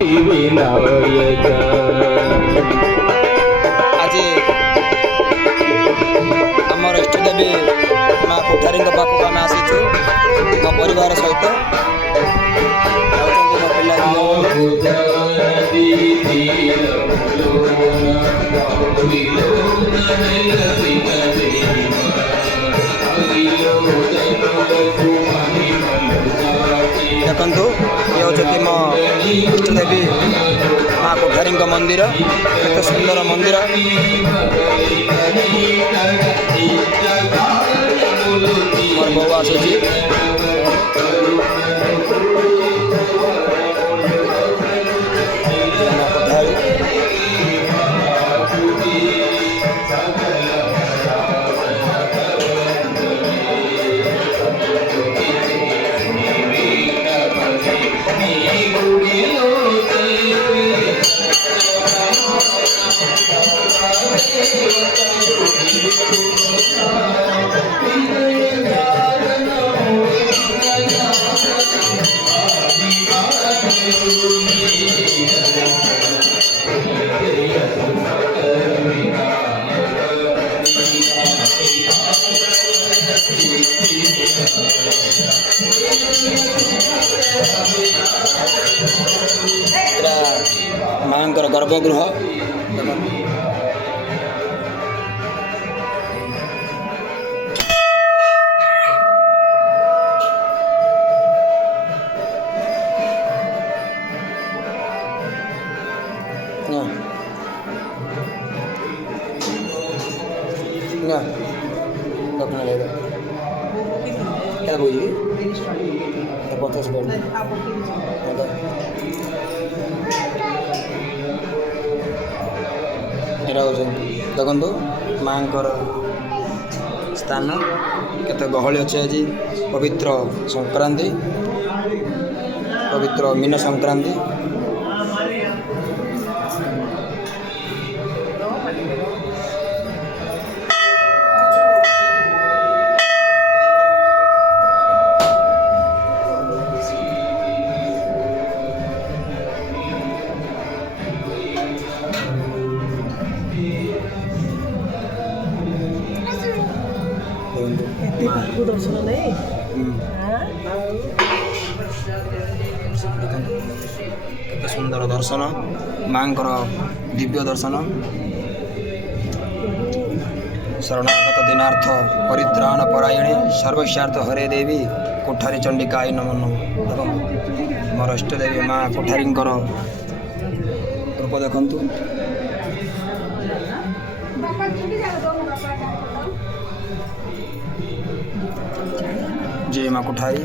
आज आमर इष्टदेवी माँ कोठारी पाखक आम आसीचु मो परिवार सहित मो पिला देखु ये हूँ मो इष्टदेवी माँ कोठारी मंदिर केते सुंदर मंदिर मोर बो आसुची माँ गर्भगृह क्या बोलिए 50 देखु माँ स्थान केते गहली अच्छे आज पवित्र संक्रांति पवित्र मीन संक्रांति दर्शन नहीं सुंदर दर्शन माँ दिव्य दर्शन शरणागत दिनार्थ परित्राण परायणे सर्वस्वार्थ हरे देवी कोठारी चंडिकाय नमो नमः। मोर इष्ट देवी माँ कोठारी रूप देखु जय माँ कोठारी।